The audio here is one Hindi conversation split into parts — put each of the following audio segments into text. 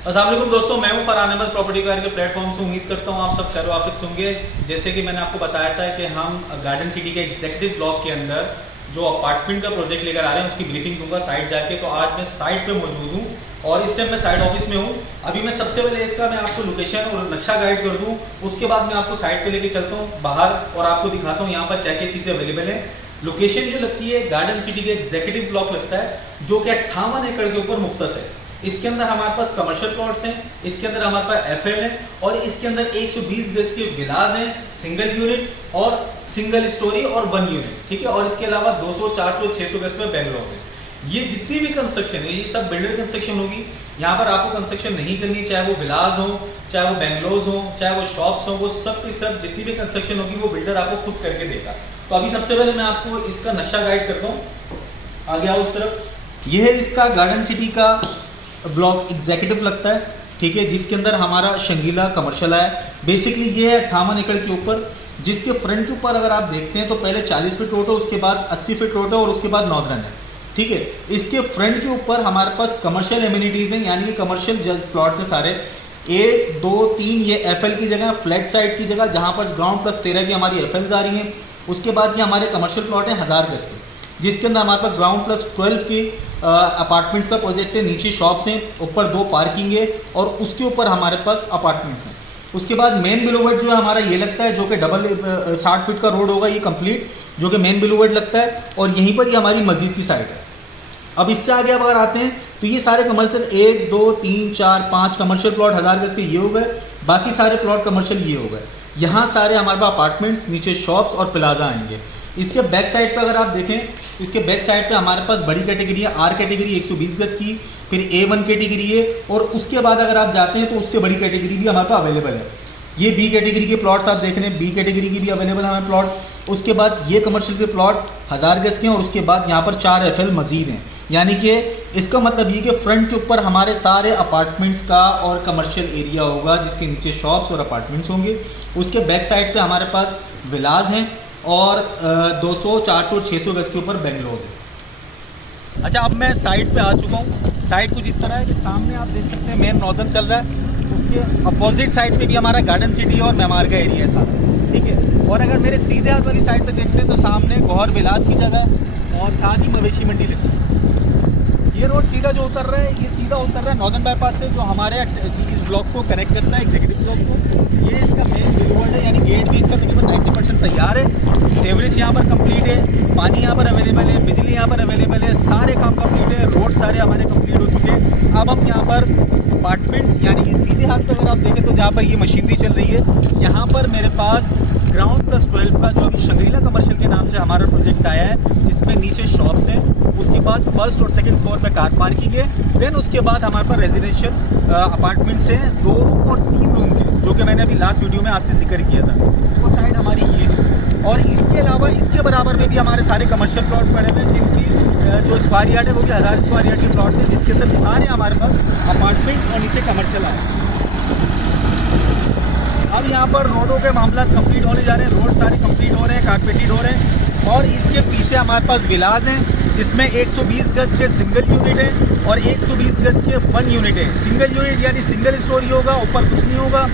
अस्सलाम वालेकुम दोस्तों, मैं हूं फरहान अहमद प्रॉपर्टी गाइड के प्लेटफॉर्म से। उम्मीद करता हूं आप सब खैर वाफिक होंगे। जैसे कि मैंने आपको बताया था कि हम गार्डन सिटी के एग्जीक्यूटिव ब्लॉक के अंदर जो अपार्टमेंट का प्रोजेक्ट लेकर आ रहे हैं उसकी ब्रीफिंग दूंगा साइट जाके। तो आज मैं साइट पे मौजूद हूं और इस टाइम मैं साइट ऑफिस में हूं। अभी मैं सबसे पहले इसका मैं आपको लोकेशन और नक्शा गाइड कर दूं, उसके बाद मैं आपको साइट पे लेके चलता हूं बाहर और आपको दिखाता हूं यहाँ पर क्या क्या चीज़ें अवेलेबल हैं। लोकेशन जो लगती है गार्डन सिटी के एग्जीक्यूटिव ब्लॉक लगता है जो कि 58 एकड़ के ऊपर मुख्तस है। इसके अंदर हमारे पास कमर्शियल प्लॉट्स हैं, इसके अंदर हमारे पास एफएल है और इसके अंदर 120 गज के विलाज हैं, सिंगल यूनिट और सिंगल स्टोरी और 1 यूनिट, ठीक है। और इसके अलावा 200, 400, 600 गज पे बेंगलोर है। ये जितनी भी कंस्ट्रक्शन है ये सब बिल्डर कंस्ट्रक्शन होगी। यहाँ पर आपको कंस्ट्रक्शन नहीं करनी, चाहे वो विलाज हो, चाहे वो बेंगलोर हो, चाहे वो शॉप्स हो, वो सब की सब जितनी भी कंस्ट्रक्शन होगी वो बिल्डर आपको खुद करके देगा। तो अभी सबसे पहले मैं आपको इसका नक्शा गाइड करता हूँ। आगे आओ उस तरफ। ये है इसका गार्डन सिटी का ब्लॉक एग्जीक्यूटिव लगता है, ठीक है, जिसके अंदर हमारा शंगीला कमर्शियल है। बेसिकली ये है 58 एकड़ के ऊपर, जिसके फ्रंट के ऊपर अगर आप देखते हैं तो पहले 40 फीट रोड है, उसके बाद 80 फीट रोड है और उसके बाद नॉर्दर्न है, ठीक है। इसके फ्रंट के ऊपर हमारे पास कमर्शियल एमिनिटीज़ हैं, यानी कि कमर्शियल प्लॉट्स हैं सारे। 1, 2, 3 ये एफएल की जगह, फ्लैट साइड की जगह, जहाँ पर ग्राउंड प्लस 13 की हमारी एफएल्स आ रही हैं। उसके बाद ये हमारे कमर्शियल प्लॉट हैं 1000 गज के, जिसके अंदर हमारे पास ग्राउंड प्लस 12 की अपार्टमेंट्स का प्रोजेक्ट है। नीचे शॉप्स हैं, ऊपर 2 पार्किंग है और उसके ऊपर हमारे पास अपार्टमेंट्स हैं। उसके बाद मेन बिलोवर्ड जो है हमारा ये लगता है, जो कि डबल 60 फीट का रोड होगा ये कंप्लीट, जो कि मेन बिलोवर्ड लगता है। और यहीं पर ये हमारी मस्जिद की साइड है। अब इससे आगे अगर आते हैं तो ये सारे कमर्शियल 1, 2, 3, 4, 5 कमर्शियल प्लॉट 1000 गज के ये हो गए, बाकी सारे प्लॉट कमर्शियल ये हो गए। यहाँ सारे हमारे पास अपार्टमेंट्स, नीचे शॉप्स और प्लाजा आएंगे। इसके बैक साइड पे अगर आप देखें तो इसके बैक साइड पे हमारे पास बड़ी कैटेगरी है, आर कैटेगरी 120 गज की, फिर A1 कैटेगरी है और उसके बाद अगर आप जाते हैं तो उससे बड़ी कैटेगरी भी हमारे पास अवेलेबल है। ये बी कैटेगरी के प्लॉट्स आप देख रहे हैं, बी कैटेगरी की भी अवेलेबल है हमारे प्लॉट। उसके बाद ये कमर्शियल के प्लॉट 1000 गज के हैं और उसके बाद यहाँ पर 4 एफएल मजीद हैं। यानी कि इसका मतलब ये कि फ्रंट के ऊपर हमारे सारे अपार्टमेंट्स का और कमर्शियल एरिया होगा, जिसके नीचे शॉप्स और अपार्टमेंट्स होंगे। उसके बैक साइड पे हमारे पास विलाज हैं और 200, 400, 600 गज के ऊपर बेंगलोर है। अच्छा, अब मैं साइड पे आ चुका हूँ। साइड कुछ इस तरह है कि सामने आप देख सकते हैं मेन नॉर्दर्न चल रहा है, उसके अपोजिट साइड पे भी हमारा गार्डन सिटी और मेमार का एरिया है सारा, ठीक है। और अगर मेरे सीधे हाथ वाली साइड पे देखते हैं तो सामने गौहर विलास की जगह और साथ ही मवेशी मंडी लगती है। ये रोड सीधा जो उतर रहा है ये सीधा उतर रहा है नॉर्दर्न बाईपास से, जो हमारे इस ब्लॉक को कनेक्ट करता है एग्जीक्यूटिव ब्लॉक को। ये इसका मेन बिलवर्ड है, यानी गेट भी इसका तकरीबन 90% तैयार है। सेवरेज यहाँ पर कंप्लीट है, पानी यहाँ पर अवेलेबल है, बिजली यहाँ पर अवेलेबल है, सारे काम कंप्लीट है, रोड सारे हमारे कंप्लीट हो चुके हैं। अब हम यहाँ पर अपार्टमेंट्स, यानी कि सीधे हाथ पर अगर आप देखें तो जहाँ पर ये मशीनरी चल रही है, यहाँ पर मेरे पास ग्राउंड प्लस 12 का जो अभी शंगरीला कमर्शियल के नाम से हमारा प्रोजेक्ट आया है, जिसमें नीचे शॉप्स हैं, उसके बाद फर्स्ट और सेकंड फ्लोर पे कार पार्किंग है। देन उसके बाद हमारे पास रेजिडेंशियल अपार्टमेंट्स हैं 2 रूम और 3 रूम के, जो कि मैंने अभी लास्ट वीडियो में आपसे जिक्र किया था। वो साइड हमारी ये है और इसके अलावा इसके बराबर में भी हमारे सारे कमर्शियल प्लॉट पड़े हुए हैं, जिनकी जो स्क्वायर यार्ड है वो भी 1000 स्क्वायर यार्ड के प्लॉट्स हैं, जिसके अंदर सारे हमारे पास अपार्टमेंट्स और नीचे कमर्शियल आए। अब यहाँ पर रोडों के मामला कंप्लीट होने जा रहे हैं, रोड सारे कंप्लीट हो रहे हैं, कारपेटेड हो रहे हैं। और इसके पीछे हमारे पास विलाज हैं, जिसमें 120 गज के सिंगल यूनिट है और 120 गज के 1 यूनिट है। सिंगल यूनिट यानी सिंगल स्टोरी होगा, ऊपर कुछ नहीं होगा।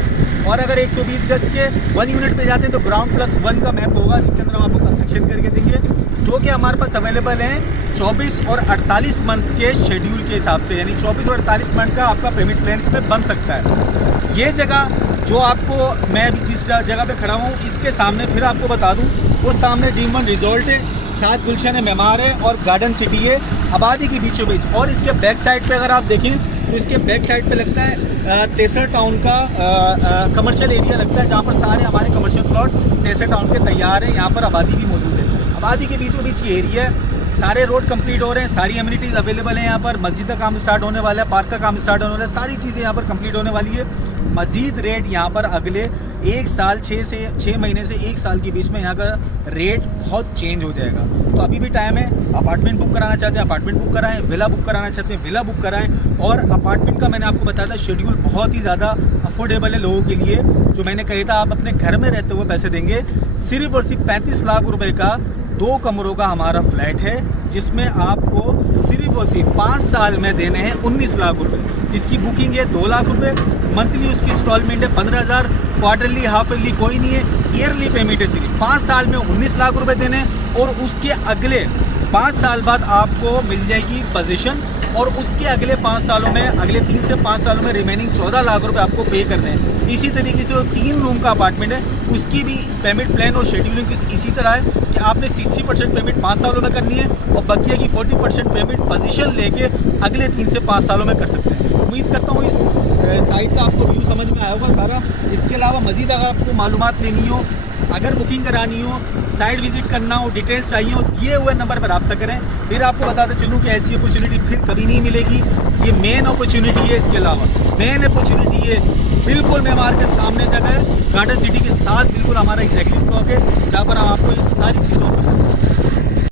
और अगर 120 गज के 1 यूनिट पे जाते हैं तो ग्राउंड प्लस 1 का मैप होगा, जिसके अंदर हम आपको कंस्ट्रक्शन करके देंगे, जो कि हमारे पास अवेलेबल हैं 24 और 48 मंथ के शेड्यूल के हिसाब से। यानी 24 और 48 मंथ का आपका पेमेंट प्लान इसमें बन सकता है। ये जगह जो आपको मैं अभी जिस जगह पे खड़ा हूँ इसके सामने फिर आपको बता दूँ, वो सामने ड्रीम वन रिजॉर्ट है, साथ गुलशन है, मेमार है और गार्डन सिटी है, आबादी के बीचों बीच। और इसके बैक साइड पे अगर आप देखें तो इसके बैक साइड पे लगता है तेसर टाउन का कमर्शियल एरिया लगता है, जहाँ पर सारे हमारे कमर्शियल प्लॉट तेसर टाउन के तैयार हैं। यहाँ पर आबादी भी मौजूद है, आबादी के बीचों बीच ये एरिया है। सारे रोड कंप्लीट हो रहे हैं, सारी एमिनिटीज़ अवेलेबल हैं यहाँ पर। मस्जिद का काम स्टार्ट होने वाला है, पार्क का काम स्टार्ट होने वाला है, सारी चीज़ें यहाँ पर कंप्लीट होने वाली है। मज़ीद रेट यहाँ पर अगले 1 साल 6 महीने से 1 साल के बीच में यहाँ का रेट बहुत चेंज हो जाएगा। तो अभी भी टाइम है, अपार्टमेंट बुक कराना चाहते हैं अपार्टमेंट बुक कराएं, विला बुक कराना चाहते हैं विला बुक कराएं। और अपार्टमेंट का मैंने आपको बताया था शेड्यूल बहुत ही ज़्यादा अफोर्डेबल है लोगों के लिए। जो मैंने कहा था आप अपने घर में रहते हुए पैसे देंगे, सिर्फ और सिर्फ 35 लाख रुपए का 2 कमरों का हमारा फ्लैट है, जिसमें आपको सिर्फ और सिर्फ 5 साल में देने हैं 19 लाख रुपए, जिसकी बुकिंग है 2 लाख रुपए, मंथली उसकी इंस्टॉलमेंट है 15,000, क्वार्टरली हाफ ईयरली कोई नहीं है, ईयरली पेमेंट है सिर्फ 5 साल में 19 लाख रुपए देने हैं। और उसके अगले 5 साल बाद आपको मिल जाएगी पोजीशन, और उसके अगले 5 सालों में, अगले 3 से 5 सालों में रिमेनिंग 14 लाख रुपए आपको पे करने हैं। इसी तरीके से वो 3 रूम का अपार्टमेंट है, उसकी भी पेमेंट प्लान और शेड्यूलिंग इसी तरह है कि आपने 60% पेमेंट 5 सालों में करनी है और बकिया की 40% पेमेंट पोजीशन लेके अगले 3 से 5 सालों में कर सकते हैं। उम्मीद करता हूँ इस साइट का आपको व्यू समझ में आया होगा सारा। इसके अलावा मज़ीद अगर आपको मालूमात लेनी हो, अगर बुकिंग करानी हो, साइट विजिट करना हो, डिटेल्स चाहिए हो, दिए हुए नंबर पर रब्ता करें। फिर आपको बताते चलूँ कि ऐसी अपॉर्चुनिटी फिर कभी नहीं मिलेगी। ये मेन अपॉर्चुनिटी है। इसके अलावा मेन अपॉर्चुनिटी ये बिल्कुल मेमार के सामने जगह है, गार्डन सिटी के साथ बिल्कुल हमारा एग्जैक्टिव ब्लॉक है, जहाँ पर हम आपको ये सारी चीज़ें ऑफर करेंगे।